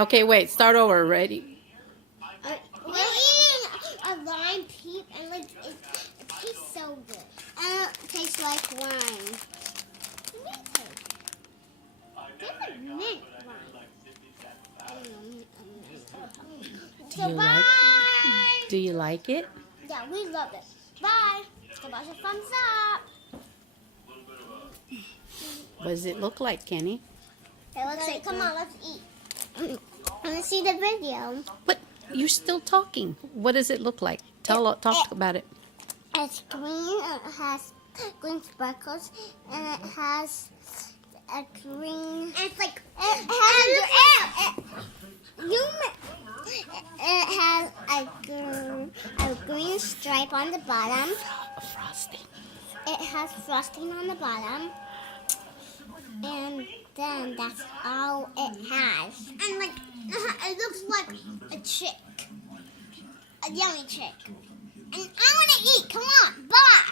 Okay, wait. Start over. Ready? We're eating a lime peep, and like it tastes so good. And it tastes like wine. There's a mint wine. Do you like it? Yeah, we love it. Bye. Give us a thumbs up. What does it look like, Kenny? It looks like, come on, let's eat. I want to see the video. What? You're still talking. What does it look like? Talk about it. It's green, and it has green sparkles, and it has a green. And it's like it has a green stripe on the bottom. Frosting. It has frosting on the bottom, and then that's all it has. And like it looks like a chick, a yummy chick. And I want to eat. Come on, bye.